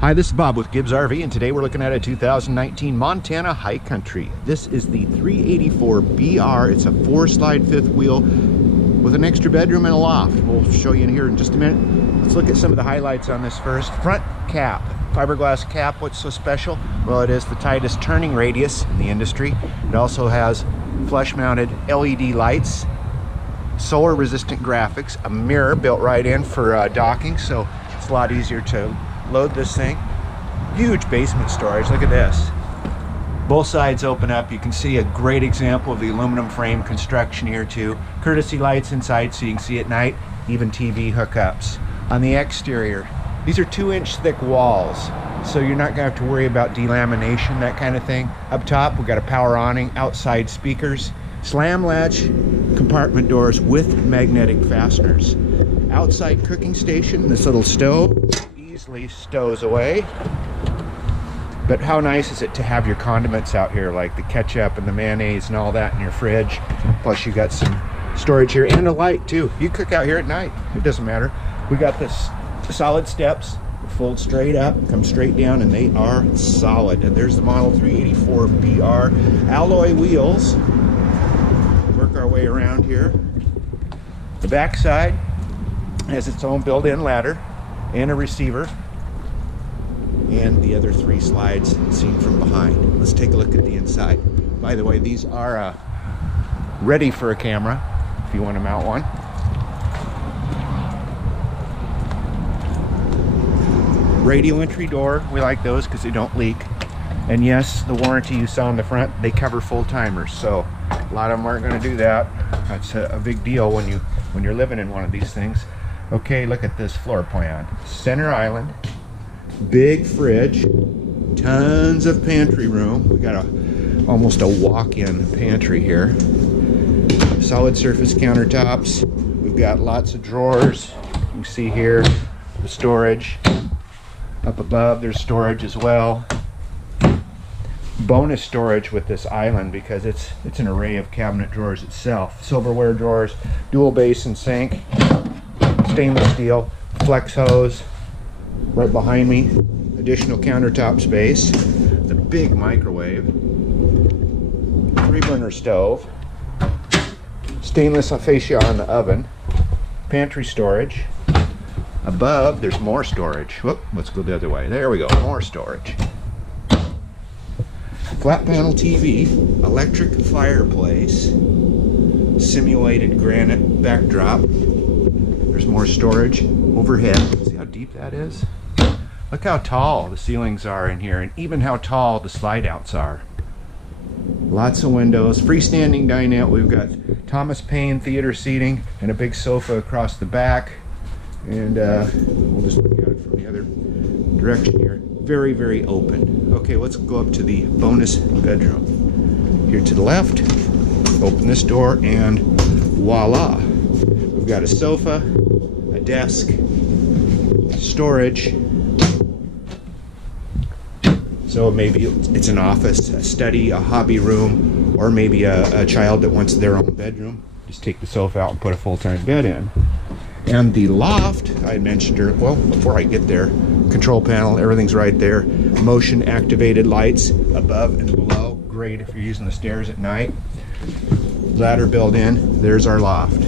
Hi, this is Bob with Gibbs RV, and today we're looking at a 2019 Montana High Country. This is the 384BR. It's a 4-slide fifth wheel with an extra bedroom and a loft. We'll show you in here in just a minute. Let's look at some of the highlights on this first. Front cap, fiberglass cap. What's so special? Well, it is the tightest turning radius in the industry. It also has flush-mounted LED lights, solar resistant graphics, a mirror built right in for docking, so it's a lot easier to load this thing. Huge basement storage. Look at this. Both sides open up. You can see a great example of the aluminum frame construction here too. Courtesy lights inside so you can see at night. Even TV hookups. On the exterior, these are 2-inch thick walls, so you're not going to have to worry about delamination, that kind of thing. Up top, we've got a power awning, outside speakers, slam latch compartment doors with magnetic fasteners. Outside cooking station, this little stove easily stows away. But how nice is it to have your condiments out here, like the ketchup and the mayonnaise and all that in your fridge. Plus you got some storage here and a light too. You cook out here at night, it doesn't matter. We got this solid steps, fold straight up, come straight down, and they are solid. And there's the model 384BR. Alloy wheels. Work our way around here. The back side has its own built-in ladder and a receiver, and the other 3 slides seen from behind. Let's take a look at the inside. By the way, these are ready for a camera if you want to mount one. Radio entry door, we like those because they don't leak. And yes, the warranty you saw in the front, they cover full timers, so a lot of them aren't going to do that. That's a big deal when you're living in one of these things. Okay, look at this floor plan. Center island, big fridge, tons of pantry room. We got almost a walk-in pantry here. Solid surface countertops. We've got lots of drawers. You can see here the storage. Up above there's storage as well. Bonus storage with this island because it's an array of cabinet drawers itself. Silverware drawers, dual basin sink, stainless steel, flex hose right behind me, additional countertop space, the big microwave, 3-burner stove, stainless fascia on the oven, pantry storage. Above there's more storage. Whoop, let's go the other way. There we go, more storage. Flat panel TV, electric fireplace, simulated granite backdrop. There's more storage overhead. See how deep that is? Look how tall the ceilings are in here, and even how tall the slide outs are. Lots of windows, freestanding dinette. We've got Thomas Paine theater seating and a big sofa across the back. And we'll just look at it from the other direction here. Very, very open. Okay, let's go up to the bonus bedroom. Here to the left, open this door, and voila. We've got a sofa, a desk, storage. So maybe it's an office, a study, a hobby room, or maybe a child that wants their own bedroom. Just take the sofa out and put a full-time bed in. And the loft, I mentioned earlier, well, before I get there, control panel, everything's right there. Motion activated lights above and below. Great if you're using the stairs at night. Ladder built in. There's our loft.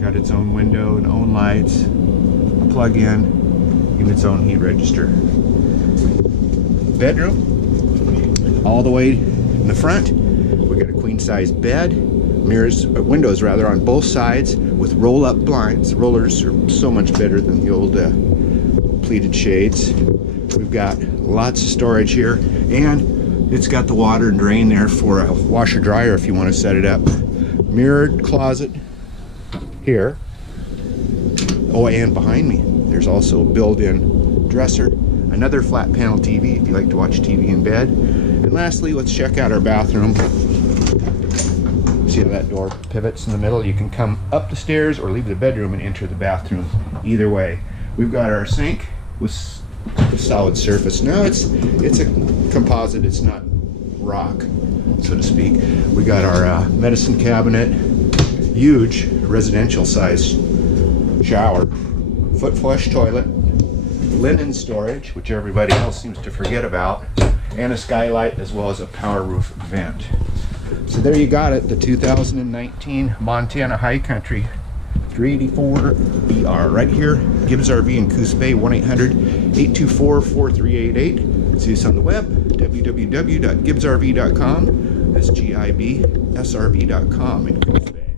Got its own window and own lights, a plug-in, and its own heat register. Bedroom, all the way in the front. We got a queen-size bed. Windows rather, on both sides with roll-up blinds. Rollers are so much better than the old pleated shades. We've got lots of storage here, and it's got the water and drain there for a washer dryer if you want to set it up. Mirrored closet here. Oh, and behind me there's also a built-in dresser, another flat panel TV if you like to watch TV in bed. And lastly, let's check out our bathroom. See how that door pivots in the middle? You can come up the stairs or leave the bedroom and enter the bathroom. Either way. We've got our sink with a solid surface. Now it's a composite, it's not rock, so to speak. We got our medicine cabinet, huge residential size shower, foot flush toilet, linen storage, which everybody else seems to forget about, and a skylight, as well as a power roof vent. So there you got it, the 2019 Montana High Country 384 BR right here, Gibbs RV in Coos Bay, 1-800-824-4388. See us on the web, www.gibbsrv.com. That's GIBSRV.com in Coos Bay.